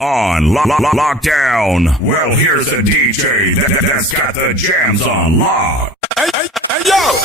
Lockdown. Well, here's a DJ that's got the jams on lock. Hey, yo,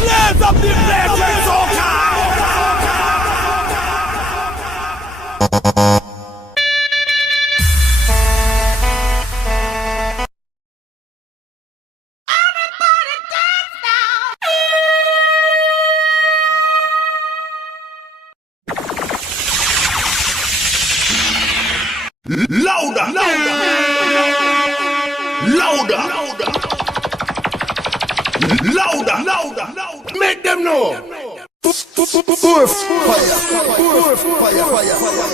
blaze up the blaze, louder, louder, louder, louder, louder, louder. Make them know. Fire, fire, fire, fire.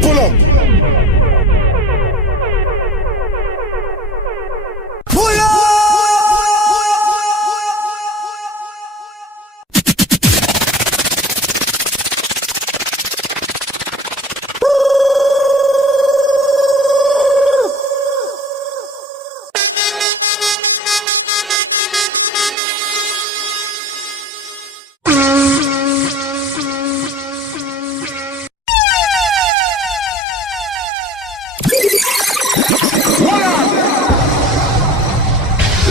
Pull up.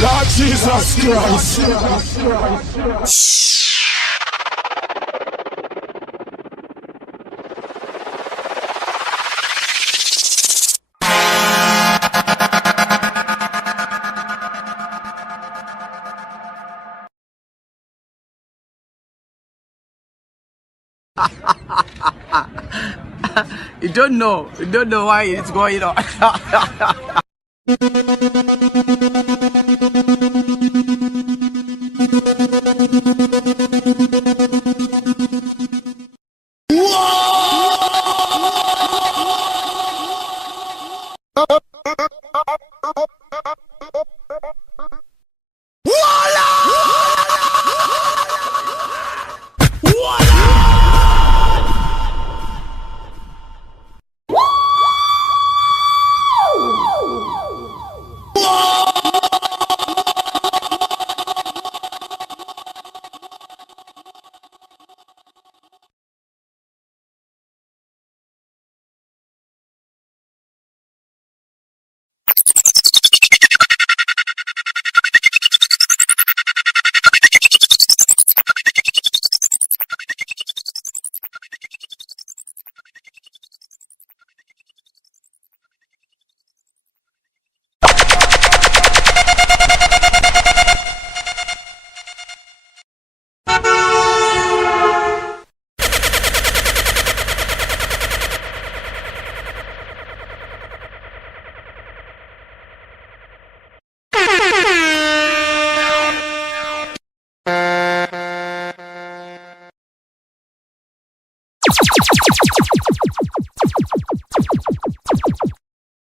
Lord Jesus Christ. You don't know why it's going on.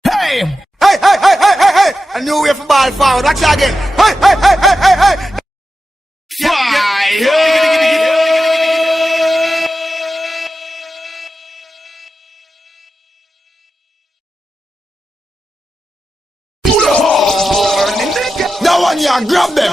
Hey! A new way for ball forward. Watch it again. Hey! Pull up! That one, yeah, grab them.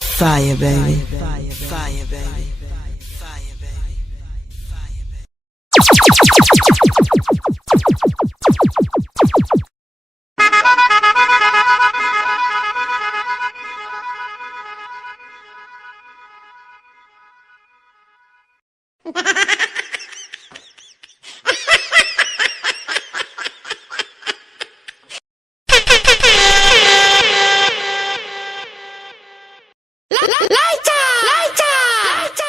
Fire, baby. Fire, baby. Lighter!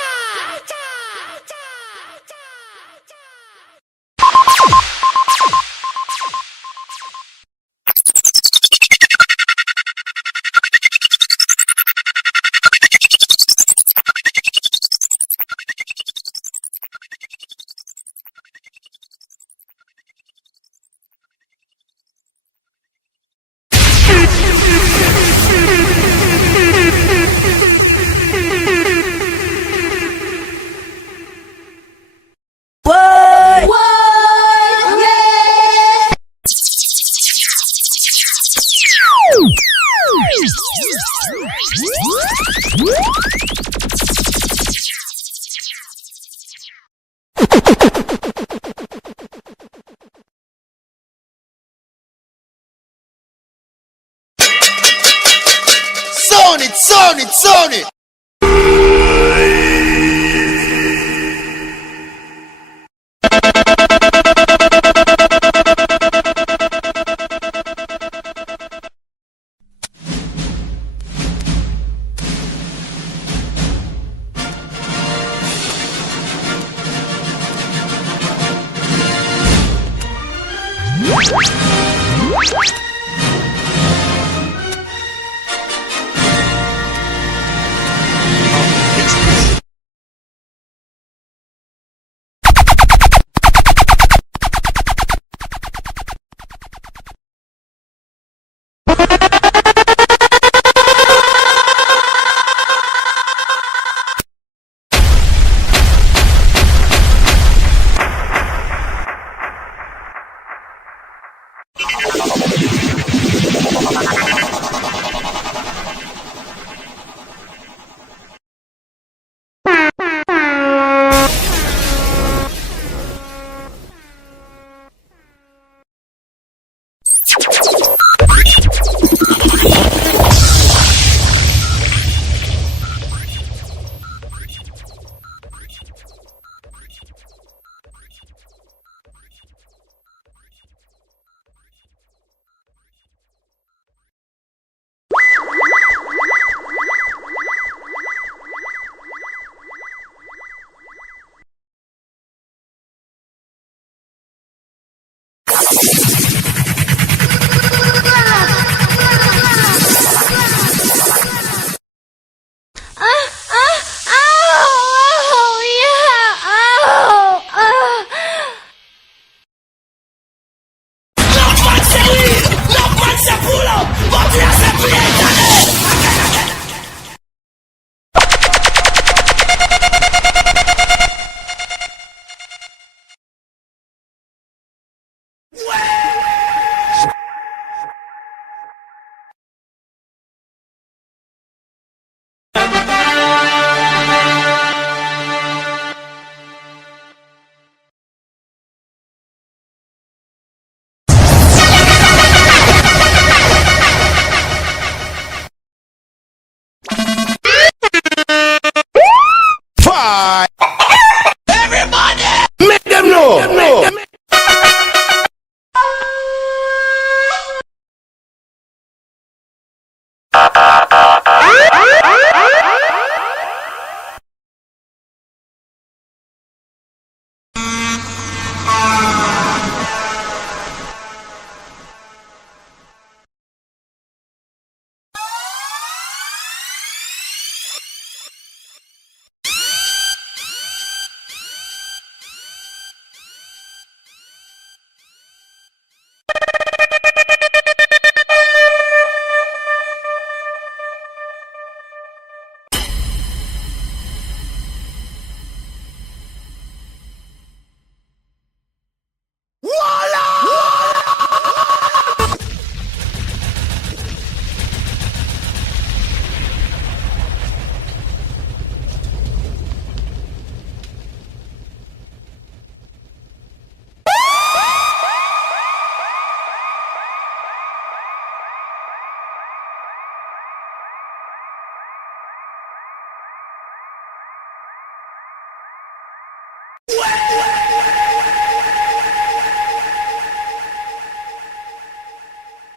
Sound it.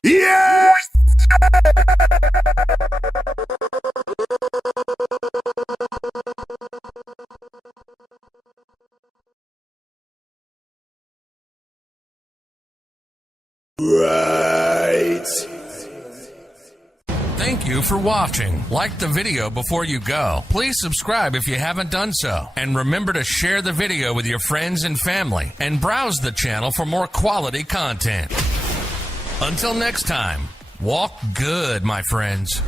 Yeah! Right. Thank you for watching. Like the video before you go. Please subscribe if you haven't done so. And remember to share the video with your friends and family. And browse the channel for more quality content. Until next time, walk good, my friends.